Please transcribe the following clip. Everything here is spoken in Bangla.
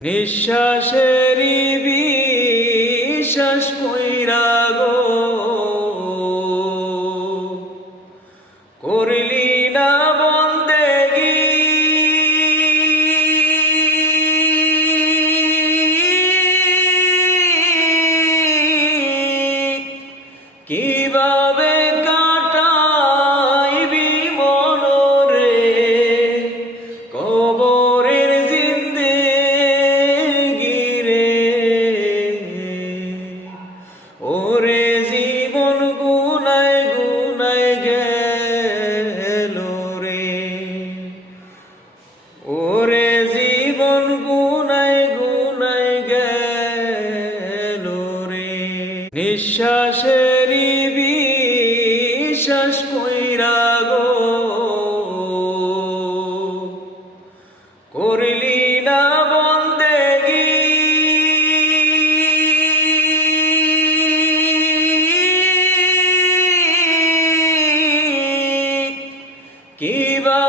নিঃশ্বাসেরই বিশ্বাস কইরা গো করলি না বন্দেগি। কিভাবে কাটাইবি মনরে কবরের জিন্দেগি রে। ওরে জীবন গুনায় গুনায় গেল রে, ওরে জীবন গুনায় গুনায় গেল রে। নিঃশ্বাসেরই বিশ্বাস কইরা গো করলি না বন্দেগি। কিবা